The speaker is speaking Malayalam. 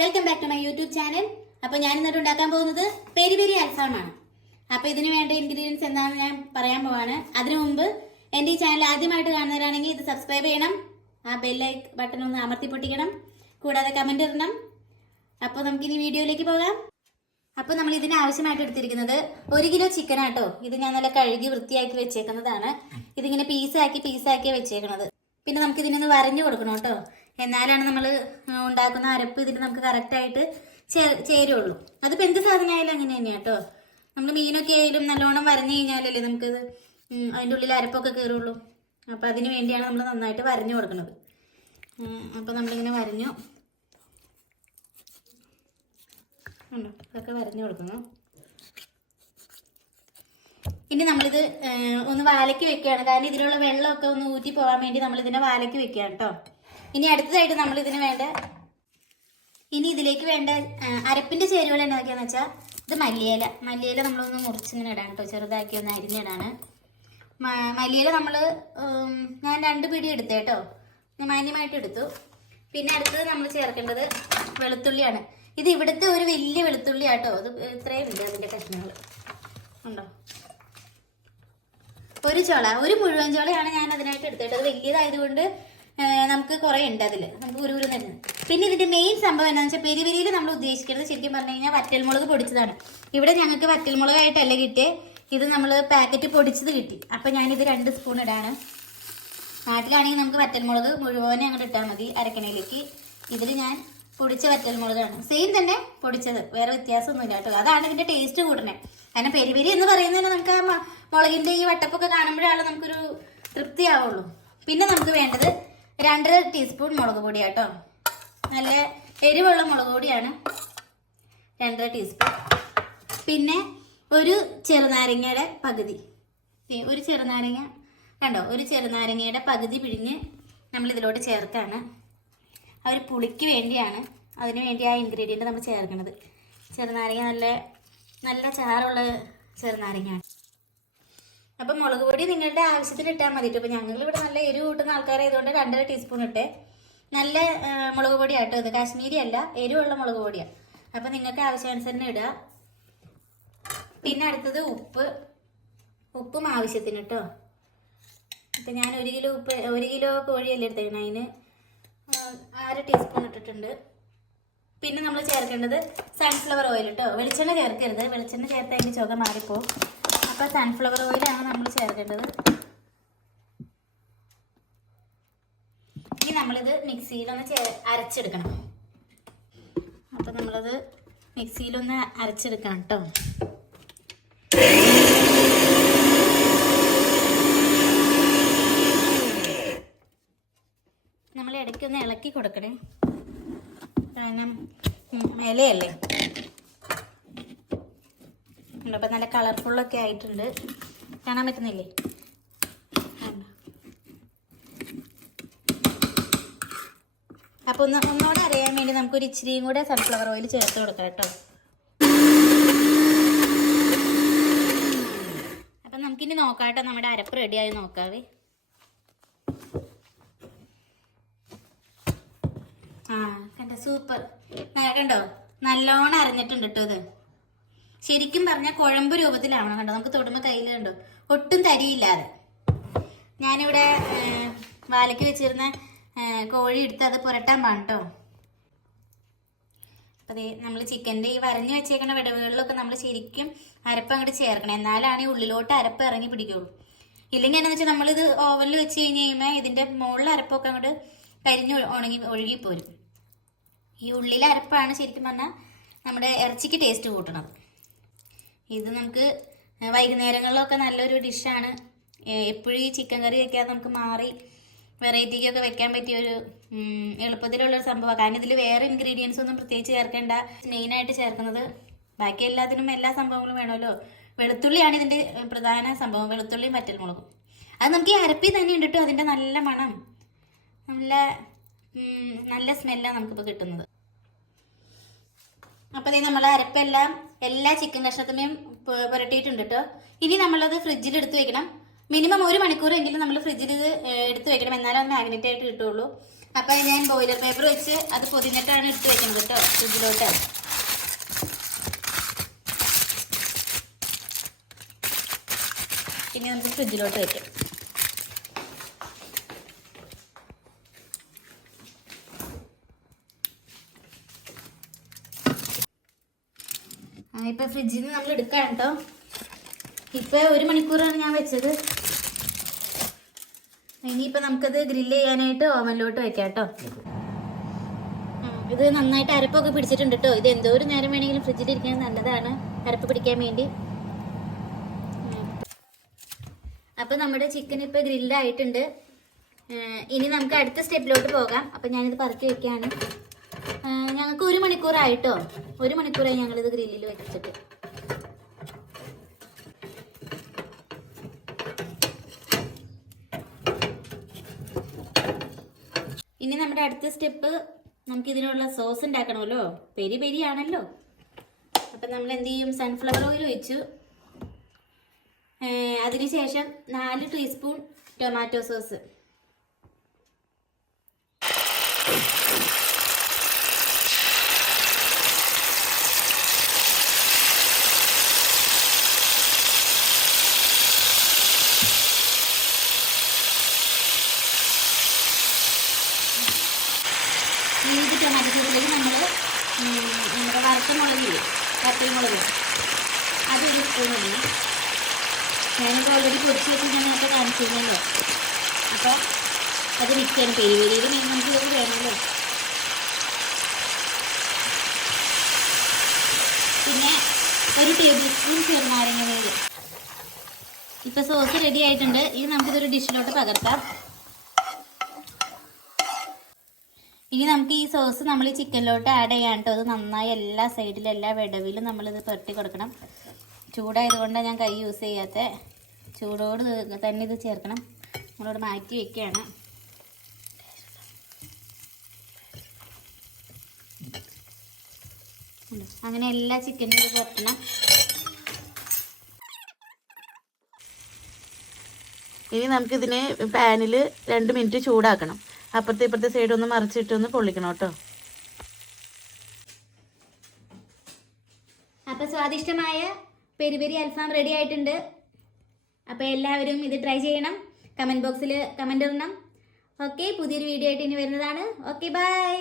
Welcome back to my YouTube channel അപ്പോൾ ഞാൻ ഇന്നിട്ട് ഉണ്ടാക്കാൻ പോകുന്നത് പെരി പെരി അൽഫാമാണ്. അപ്പോൾ ഇതിന് വേണ്ട ഇൻഗ്രീഡിയൻസ് എന്താണെന്ന് ഞാൻ പറയാൻ പോവാണ്. അതിനു മുമ്പ് എന്റെ ഈ ചാനൽ ആദ്യമായിട്ട് കാണുന്നവരാണെങ്കിൽ ഇത് സബ്സ്ക്രൈബ് ചെയ്യണം. ആ ബെല്ലൈക്ക് ബട്ടൺ ഒന്ന് അമർത്തി പൊട്ടിക്കണം. കൂടാതെ കമന്റ് ഇടണം. അപ്പോൾ നമുക്കിനി വീഡിയോയിലേക്ക് പോകാം. അപ്പോൾ നമ്മൾ ഇതിന് ആവശ്യമായിട്ട് എടുത്തിരിക്കുന്നത് ഒരു കിലോ ചിക്കൻ ആട്ടോ. ഇത് ഞാൻ നല്ല കഴുകി വൃത്തിയാക്കി വെച്ചേക്കുന്നതാണ്. ഇതിങ്ങനെ പീസാക്കി പീസാക്കി വെച്ചേക്കണത്. പിന്നെ നമുക്ക് ഇതിനൊന്ന് വരഞ്ഞു കൊടുക്കണം കേട്ടോ. എന്നാലാണ് നമ്മൾ ഉണ്ടാക്കുന്ന അരപ്പ് ഇതിന് നമുക്ക് കറക്റ്റായിട്ട് ചേ ചേരുള്ളൂ. അതിപ്പോൾ എന്ത് സാധനമായാലും അങ്ങനെ തന്നെയാണ് കേട്ടോ നമ്മൾ മീനൊക്കെ ആയാലും നല്ലോണം വരഞ്ഞു കഴിഞ്ഞാലല്ലേ നമുക്കത് അതിന്റെ ഉള്ളിൽ അരപ്പൊക്കെ കയറുള്ളൂ അപ്പോൾ അതിന് വേണ്ടിയാണ് നമ്മൾ നന്നായിട്ട് വരഞ്ഞു കൊടുക്കുന്നത്. അപ്പോൾ നമ്മളിങ്ങനെ വരഞ്ഞു. ഉണ്ടോ? അതൊക്കെ വരഞ്ഞു കൊടുക്കുന്നു. ഇനി നമ്മളിത് ഒന്ന് വാലയ്ക്ക് വെക്കുകയാണ് കാരണം ഇതിലുള്ള വെള്ളമൊക്കെ ഒന്ന് ഊറ്റി പോകാൻ വേണ്ടി നമ്മളിതിനെ വാലയ്ക്ക് വെക്കുകയാണ് കേട്ടോ ഇനി അടുത്തതായിട്ട് നമ്മൾ ഇതിന് വേണ്ട ഇനി ഇതിലേക്ക് വേണ്ട അരപ്പിന്റെ ചേരുവകൾ എന്നതൊക്കെയാന്ന് വെച്ചാൽ ഇത് മല്ലിയില. മല്ലിയില നമ്മളൊന്ന് മുറിച്ചിങ്ങനെ ഇടാണ് കേട്ടോ. ചെറുതാക്കി ഒന്ന് അരിഞ്ഞിടാണ് മല്ലിയില നമ്മൾ ഞാൻ രണ്ട് പിടി എടുത്തേ കേട്ടോ. മാന്യമായിട്ട് എടുത്തു. പിന്നെ അടുത്തത് നമ്മൾ ചേർക്കേണ്ടത് വെളുത്തുള്ളിയാണ്. ഇത് ഇവിടുത്തെ ഒരു വലിയ വെളുത്തുള്ളി ആട്ടോ അത് ഇത്രയും ഉണ്ട് അതിന്റെ കഷ്ണങ്ങൾ ഉണ്ടോ? ഒരു ചോള ഒരു മുഴുവൻ ചോളയാണ് ഞാൻ അതിനായിട്ട് എടുത്തത് അത് വലിയതായതുകൊണ്ട് നമുക്ക് കുറേ ഉണ്ട് അതിൽ നമുക്ക് ഒരു തന്നെ പിന്നെ ഇതിന്റെ മെയിൻ സംഭവം എന്താണെന്ന് വെച്ചാൽ പെരി പെരിയിൽ നമ്മൾ ഉദ്ദേശിക്കുന്നത് ശരിക്കും പറഞ്ഞു കഴിഞ്ഞാൽ വറ്റൽമുളക് പൊടിച്ചതാണ്. ഇവിടെ ഞങ്ങൾക്ക് വറ്റൽമുളകായിട്ടല്ല കിട്ടിയത് ഇത് നമ്മൾ പാക്കറ്റ് പൊടിച്ചത് കിട്ടി. അപ്പം ഞാനിത് രണ്ട് സ്പൂൺ ഇടാണ്. നാട്ടിലാണെങ്കിൽ നമുക്ക് വറ്റൽമുളക് മുഴുവനെ അങ്ങോട്ട് ഇട്ടാൽ മതി അരക്കണയിലേക്ക്. ഇതിൽ ഞാൻ പൊടിച്ച വറ്റൽമുളകാണ്. സെയിം തന്നെ പൊടിച്ചത്. വേറെ വ്യത്യാസമൊന്നുമില്ല കേട്ടോ. അതാണ് ഇതിന്റെ ടേസ്റ്റ് കൂട്ടണേ. കാരണം പെരി പെരി എന്ന് പറയുന്നതിന് നമുക്ക് ആ മുളകിന്റെ ഈ വട്ടപ്പൊക്കെ കാണുമ്പോഴാണ് നമുക്കൊരു തൃപ്തിയാവുള്ളൂ. പിന്നെ നമുക്ക് വേണ്ടത് രണ്ടര ടീസ്പൂൺ മുളക് പൊടി കേട്ടോ. നല്ല എരിവുള്ള മുളക് പൊടിയാണ്. രണ്ടര ടീസ്പൂൺ. പിന്നെ ഒരു ചെറുനാരങ്ങയുടെ പകുതി. ഒരു ചെറുനാരങ്ങ കണ്ടോ? ഒരു ചെറുനാരങ്ങയുടെ പകുതി പിഴിഞ്ഞ് നമ്മൾ ഇതിലോട്ട് ചേർക്കാണ്. ആ ഒരു പുളിക്ക് വേണ്ടിയാണ് അതിന് വേണ്ടി ആ ഇൻഗ്രീഡിയന്റ് നമ്മൾ ചേർക്കുന്നത്. ചെറുനാരങ്ങ നല്ല നല്ല ചാറുള്ള ചെറുനാരങ്ങയാണ്. അപ്പം മുളക് പൊടി നിങ്ങളുടെ ആവശ്യത്തിന് ഇട്ടാൽ മതി ഞങ്ങൾ ഇവിടെ നല്ല എരിവ് കൂട്ടുന്ന ആൾക്കാരായതുകൊണ്ട് രണ്ടര ടീസ്പൂൺ ഇട്ടേ നല്ല മുളക് പൊടിയാട്ടോ ഇത്. കാശ്മീരി അല്ല എരിവുള്ള മുളക് പൊടിയാണ് അപ്പം നിങ്ങൾക്ക് ആവശ്യാനുസരണം ഇടുക പിന്നെ അടുത്തത് ഉപ്പ്. ഉപ്പും ആവശ്യത്തിന് കേട്ടോ. ഇപ്പം ഞാൻ ഒരു കിലോ ഉപ്പ് ഒരു കിലോ കോഴിയല്ലേ എടുത്തേക്കണം അതിന്? ആറ് ടീസ്പൂൺ ഇട്ടിട്ടുണ്ട്. പിന്നെ നമ്മൾ ചേർക്കേണ്ടത് സൺഫ്ലവർ ഓയിൽ കേട്ടോ. വെളിച്ചെണ്ണ ചേർക്കരുത്. വെളിച്ചെണ്ണ ചേർത്ത് അതിന്റെ ചുക മാറിപ്പോവും. അപ്പോൾ സൺഫ്ലവർ ഓയിലാണ് നമ്മൾ ചേർക്കേണ്ടത്. ഇനി നമ്മളിത് മിക്സിയിലൊന്ന് ചേ അരച്ചെടുക്കണം. അപ്പോൾ നമ്മളത് മിക്സിയിലൊന്ന് അരച്ചെടുക്കണം കേട്ടോ നമ്മൾ ഇടയ്ക്കൊന്ന് ഇളക്കി കൊടുക്കണേ. കാരണം മേലെയല്ലേ ഉണ്ട്, അപ്പം നല്ല കളർഫുള്ളൊക്കെ ആയിട്ടുണ്ട്. കാണാൻ പറ്റുന്നില്ലേ. അപ്പോൾ ഒന്ന് ഒന്നുകൂടെ അറിയാൻ വേണ്ടി നമുക്കൊരു ഇച്ചിരിയും കൂടെ സൺഫ്ലവർ ഓയിൽ ചേർത്ത് കൊടുക്കാം കേട്ടോ. അപ്പം നമുക്കിനി നോക്കാം കേട്ടോ. നമ്മുടെ അരപ്പ് റെഡിയായി നോക്കാവേ. ആ കണ്ടോ? സൂപ്പർ കണ്ടോ? നല്ലോണം അരഞ്ഞിട്ടുണ്ട് കേട്ടോ ഇത്. ശരിക്കും പറഞ്ഞാൽ കുഴമ്പ് രൂപത്തിലാവണം കണ്ടോ? നമുക്ക് തൊടുമ്പോൾ കയ്യിൽ ഒട്ടും തരിയില്ലാതെ. ഞാനിവിടെ വാലയ്ക്ക് വെച്ചിരുന്ന കോഴി എടുത്ത് അത് പുരട്ടാൻ പാട്ടോ അപ്പം നമ്മൾ ചിക്കന്റെ ഈ വരഞ്ഞു വെച്ചേക്കുന്ന വിടവുകളിലൊക്കെ നമ്മൾ ശരിക്കും അരപ്പ് അങ്ങോട്ട് ചേർക്കണം. എന്നാലാണ് ഈ ഉള്ളിലോട്ട് അരപ്പ് ഇറങ്ങി പിടിക്കുള്ളൂ. ഇല്ലെങ്കിൽ എന്താണെന്ന് വെച്ചാൽ നമ്മളിത് ഓവനിൽ വെച്ച് കഴിഞ്ഞ് കഴിയുമ്പോൾ ഇതിന്റെ മുകളിൽ അരപ്പൊക്കെ അങ്ങോട്ട് കരിഞ്ഞ് ഉണങ്ങി ഒഴുകിപ്പോരും ഈ ഉള്ളിലെ അരപ്പാണ് ശരിക്കും പറഞ്ഞാൽ നമ്മുടെ ഇറച്ചിക്ക് ടേസ്റ്റ് കൂട്ടണത്. ഇത് നമുക്ക് വൈകുന്നേരങ്ങളിലൊക്കെ നല്ലൊരു ഡിഷാണ്. എപ്പോഴും ഈ ചിക്കൻ കറി വെക്കാതെ നമുക്ക് മാറി വെറൈറ്റിക്കൊക്കെ വെക്കാൻ പറ്റിയ ഒരു ഉം, എളുപ്പത്തിലുള്ളൊരു സംഭവമാണ്. കാരണം ഇതിൽ വേറെ ഇൻഗ്രീഡിയൻസ് ഒന്നും പ്രത്യേകിച്ച് ചേർക്കേണ്ട മെയിനായിട്ട് ചേർക്കുന്നത് ബാക്കി എല്ലാത്തിനും എല്ലാ സംഭവങ്ങളും വേണമല്ലോ. വെളുത്തുള്ളിയാണ് ഇതിന്റെ പ്രധാന സംഭവം. വെളുത്തുള്ളിയും വറ്റൽമുളകും. അത് നമുക്ക് ഈ അരപ്പി തന്നെ ഉണ്ട് കേട്ടോ അതിന്റെ നല്ല മണം നല്ല നല്ല സ്മെല്ലാണ് നമുക്കിപ്പോൾ കിട്ടുന്നത്. അപ്പോൾ ഇത് നമ്മൾ അരപ്പെല്ലാം എല്ലാ ചിക്കൻ കഷ്ണത്തിനെയും പുരട്ടിയിട്ടുണ്ട് കേട്ടോ ഇനി നമ്മളത് ഫ്രിഡ്ജിൽ എടുത്തു വെക്കണം. മിനിമം ഒരു മണിക്കൂറെങ്കിലും നമ്മൾ ഫ്രിഡ്ജിൽ ഇത് എടുത്തു വെക്കണം. എന്നാലും അത് മാഗ്നറ്റ് ആയിട്ട് കിട്ടുള്ളൂ. അപ്പൊ ഞാൻ ബോയിലർ പേപ്പർ വെച്ച് അത് പൊതിഞ്ഞിട്ടാണ് എടുത്ത് വെക്കുന്നത് കേട്ടോ ഫ്രിഡ്ജിലോട്ട് ഇനി നമുക്ക് ഫ്രിഡ്ജിലോട്ട് വെക്കാം. ഇപ്പൊ ഫ്രിഡ്ജിൽ നിന്ന് നമ്മൾ എടുക്കാം കേട്ടോ. ഇപ്പൊ ഒരു മണിക്കൂറാണ് ഞാൻ വെച്ചത്. ഇനിയിപ്പോൾ നമുക്കത് ഗ്രില്ല് ചെയ്യാനായിട്ട് ഓവനിലോട്ട് വെക്കാം കേട്ടോ. ഇത് നന്നായിട്ട് അരപ്പൊക്കെ പിടിച്ചിട്ടുണ്ട് കേട്ടോ. ഇത് എന്തോ ഒരു നേരം വേണമെങ്കിലും ഫ്രിഡ്ജിൽ ഇരിക്കാൻ നല്ലതാണ്. അരപ്പ് പിടിക്കാൻ വേണ്ടി. അപ്പം നമ്മുടെ ചിക്കൻ ഇപ്പൊ ഗ്രില്ലായിട്ടുണ്ട് ഇനി നമുക്ക് അടുത്ത സ്റ്റെപ്പിലോട്ട് പോകാം. അപ്പൊ ഞാനിത് പറക്കി വെക്കാണ്. ഏർ ഞങ്ങൾക്ക് ഒരു മണിക്കൂറായിട്ടോ? ഒരു മണിക്കൂറായി ഞങ്ങൾ ഇത് ഗ്രില്ലിൽ വെച്ചിട്ട്. ഇനി നമ്മുടെ അടുത്ത സ്റ്റെപ്പ് നമുക്ക് ഇതിനുള്ള സോസ് ഉണ്ടാക്കണമല്ലോ. പെരി പെരി ആണല്ലോ അപ്പം നമ്മൾ എന്ത് ചെയ്യും സൺഫ്ലവർ ഓയിൽ ഏർ അതിനുശേഷം നാല് ടീസ്പൂൺ ടൊമാറ്റോ സോസ് ഈ ഒരു ടൊമാറ്റോ സോസിലേക്ക് നമ്മൾ നമ്മുടെ വറുത്ത മുളകില്ലേ വറുത്ത മുളക് അതൊരു സ്പൂൺ ഇടണം ഞാനിപ്പോൾ ഓൾറെഡി പൊടിച്ച് വെച്ച് ഞാൻ നേരത്തെ കാണിച്ചിരുന്നല്ലോ. അപ്പോൾ അത് വിൽക്കാൻ പേര് വരിയിൽ പെരിയിൽ മെയിൻ വേണമല്ലോ. പിന്നെ ഒരു ടേബിൾ സ്പൂൺ ചെറുനാരങ്ങ നീര്. ഇപ്പോൾ സോസ് റെഡി ആയിട്ടുണ്ട്. ഇനി നമുക്കിതൊരു ഡിഷിലോട്ട് പകർത്താം. ഇനി നമുക്ക് ഈ സോസ് നമ്മൾ ചിക്കനിലോട്ട് ആഡ് ചെയ്യാൻ കേട്ടോ അത് നന്നായി എല്ലാ സൈഡിലും എല്ലാ വിടവിലും നമ്മളിത് പുരട്ടി കൊടുക്കണം. ചൂടായതുകൊണ്ടാണ് ഞാൻ കൈ യൂസ് ചെയ്യാത്ത. ചൂടോട് തന്നെ ഇത് ചേർക്കണം. നമ്മളോട് മാറ്റി വെക്കുകയാണ്? അങ്ങനെ എല്ലാ ചിക്കനും ഇത് പുരട്ടണം. ഇനി നമുക്കിതിനെ പാനിൽ രണ്ട് മിനിറ്റ് ചൂടാക്കണം. അപ്പുറത്തെ ഇപ്പുറത്തെ സൈഡ് ഒന്ന് മറിച്ചിട്ട് ഒന്ന് പൊള്ളിക്കണം കേട്ടോ. അപ്പോൾ സ്വാദിഷ്ടമായ പെരി പെരി അൽഫാം റെഡി ആയിട്ടുണ്ട്. അപ്പോൾ എല്ലാവരും ഇത് ട്രൈ ചെയ്യണം. കമന്റ് ബോക്സിൽ കമന്റ് ഇടണം. ഓക്കെ പുതിയൊരു വീഡിയോ ആയിട്ട് ഇനി വരുന്നതാണ്. Okay bye